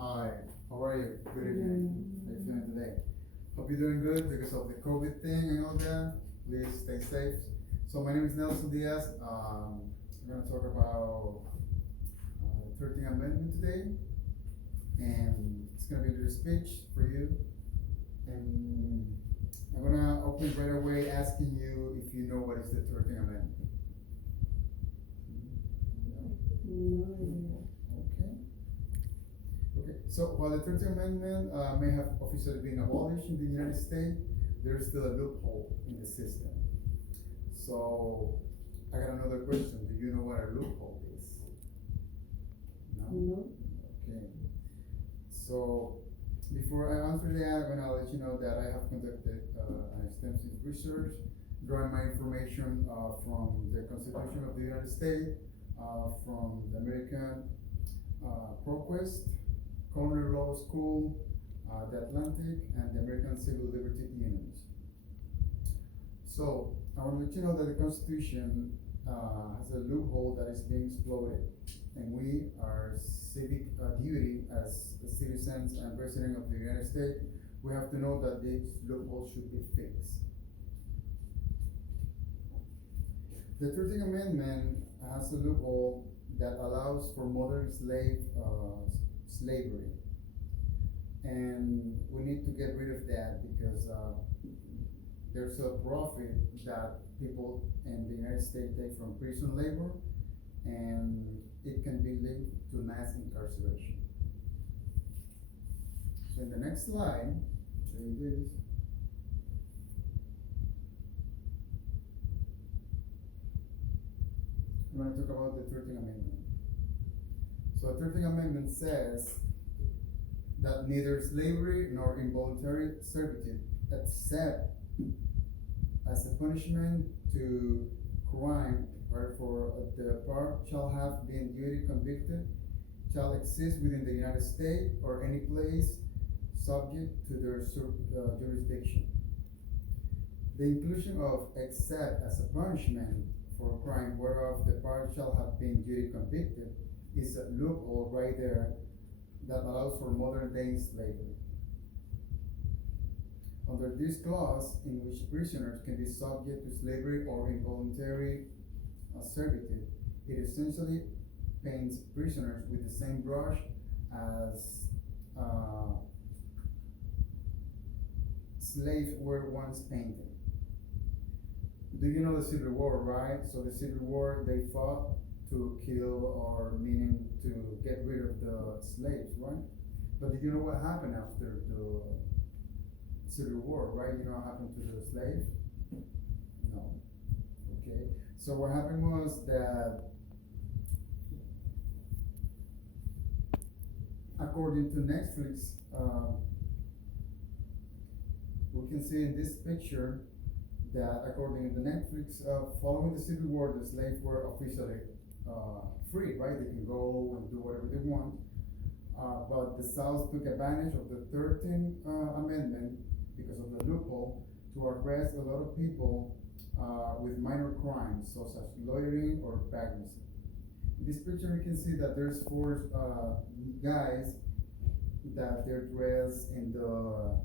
Hi, how are you? Good evening. How you feeling today? Hope you're doing good because of the COVID thing and all that. Please stay safe. So my name is Nelson Diaz. I'm gonna talk about 13th Amendment today, and it's gonna be a little speech for you. And I'm gonna open right away asking you if you know what is the 13th Amendment. Okay. Okay, so while the 13th Amendment may have officially been abolished in the United States, there is still a loophole in the system. So I got another question. Do you know what a loophole is? No? No. Okay. So before I answer that, I'm gonna let you know that I have conducted an extensive research, drawing my information from the Constitution of the United States, from the American ProQuest, Cornell Law School, the Atlantic, and the American Civil Liberty Unions. So I want to let you know that the Constitution has a loophole that is being exploited, and we are civic duty as citizens and residents of the United States. We have to know that this loophole should be fixed. The 13th Amendment has a loophole that allows for modern slavery. And we need to get rid of that because there's a profit that people in the United States take from prison labor, and it can be linked to mass incarceration. So in the next slide, I'll show you this. I'm going to talk about the 13th Amendment. So the 13th Amendment says that neither slavery nor involuntary servitude, except as a punishment to crime wherefore the part shall have been duly convicted, shall exist within the United States or any place subject to their jurisdiction. The inclusion of except as a punishment for a crime whereof the part shall have been duly convicted is a loophole right there that allows for modern day slavery. Under this clause, in which prisoners can be subject to slavery or involuntary servitude, it essentially paints prisoners with the same brush as slaves were once painted. Do you know the Civil War, right? So the Civil War, they fought to kill, or meaning to get rid of the slaves, right? But do you know what happened after the Civil War, right? You know what happened to the slaves? No. Okay. So what happened was that according to Netflix, we can see in this picture that according to Netflix, following the Civil War, the slaves were officially free, right? They can go and do whatever they want. But the South took advantage of the 13th Amendment because of the loophole to arrest a lot of people with minor crimes such as loitering or vagrancy. In this picture, you can see that there's four guys that they're dressed in the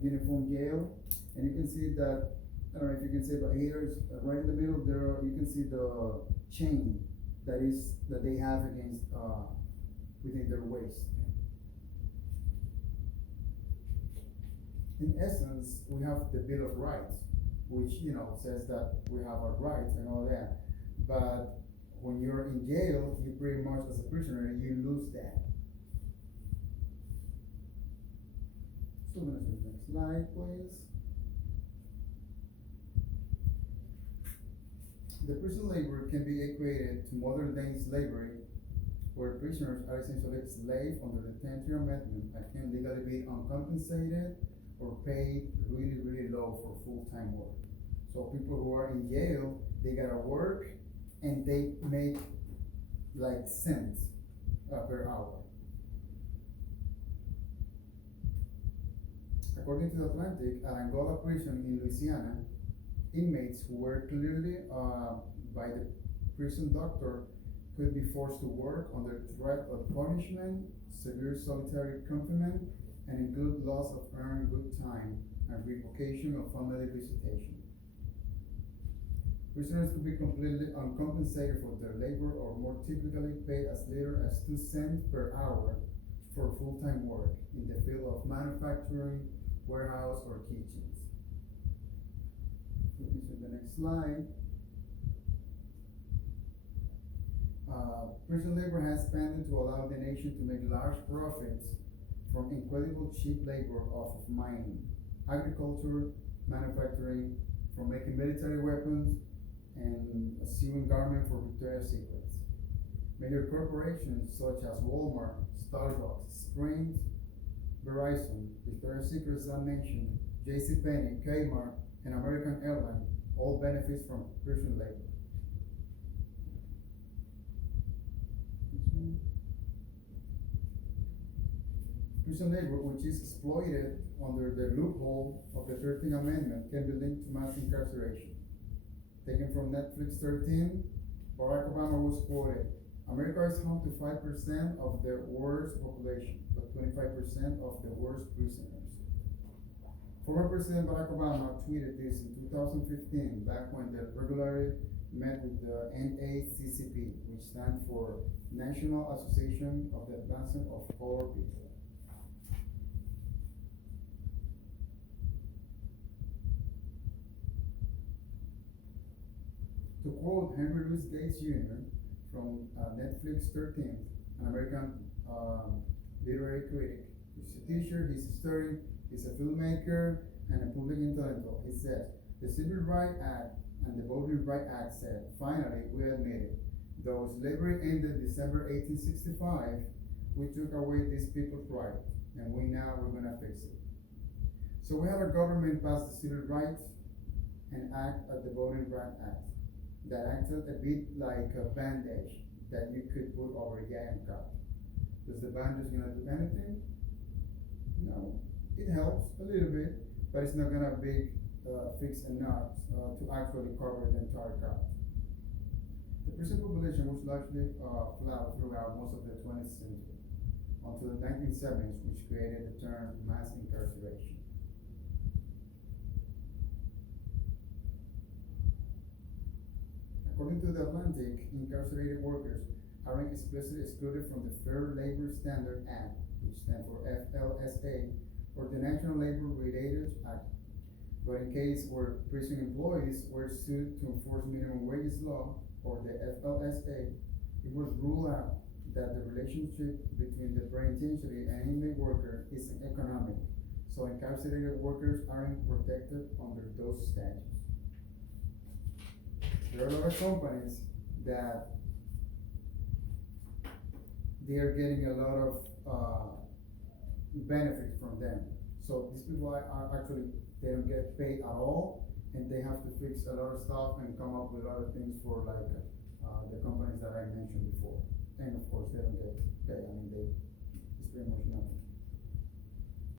uniform jail, and you can see that, I don't know if you can see, but here is right in the middle there, you can see the chain that they have against within their waist. In essence, we have the Bill of Rights, which says that we have our rights and all that. But when you're in jail, you pretty much, as a prisoner, you lose that. So I'm gonna see the next slide, please. The prison labor can be equated to modern day slavery, where prisoners are essentially slaves under the 10th Amendment and can legally be uncompensated or paid really, really low for full-time work. So people who are in jail, they gotta work and they make like cents per hour. According to the Atlantic, at Angola prison in Louisiana, inmates who were clearly by the prison doctor could be forced to work under threat of punishment, severe solitary confinement, and include loss of earned good time and revocation of family visitation. Prisoners could be completely uncompensated for their labor or more typically paid as little as 2 cents per hour for full-time work in the field of manufacturing, warehouse, or kitchens. Moving to the next slide. Prison labor has expanded to allow the nation to make large profits from incredible cheap labor off of mining, agriculture, manufacturing, from making military weapons, and a sewing garment for Victoria's Secret. Major corporations such as Walmart, Starbucks, Sprint, Verizon, Victoria's Secret, as I mentioned, JCPenney, Kmart, and American Airlines all benefit from prison labor. Prison labor, which is exploited under the loophole of the 13th Amendment, can be linked to mass incarceration. Taken from Netflix 13, Barack Obama was quoted, "America is home to 5% of the world's population, but 25% of the world's prisoners." Former President Barack Obama tweeted this in 2015, back when they regularly met with the NAACP, which stands for National Association of the Advancement of Colored People. To quote Henry Louis Gates Jr. from Netflix 13th, an American literary critic, he's a teacher, he's a historian, he's a filmmaker, and a public intellectual. He says, "The Civil Rights Act and the Voting Rights Act said, finally, we admit it. Though slavery ended December 1865, we took away these people's rights, and we're gonna fix it." So we had our government pass the Civil Rights and act at the Voting Rights Act. That acted a bit like a bandage that you could put over a gang cut. Is the bandage gonna do anything? No. It helps a little bit, but it's not gonna fix enough to actually cover the entire cut. The prison population was largely flat throughout most of the 20th century, until the 1970s, which created the term mass incarceration. According to The Atlantic, incarcerated workers are explicitly excluded from the Fair Labor Standards Act, which stands for FLSA, or the National Labor Relations Act. But in case where prison employees were sued to enforce minimum wages law, or the FLSA, it was ruled out that the relationship between the penitentiary and inmate worker is economic, so incarcerated workers aren't protected under those statutes. There are a lot of companies that they are getting a lot of benefit from them. So these people are actually, they don't get paid at all, and they have to fix a lot of stuff and come up with other things for like the companies that I mentioned before. And of course, they don't get paid. I mean, it's pretty much nothing.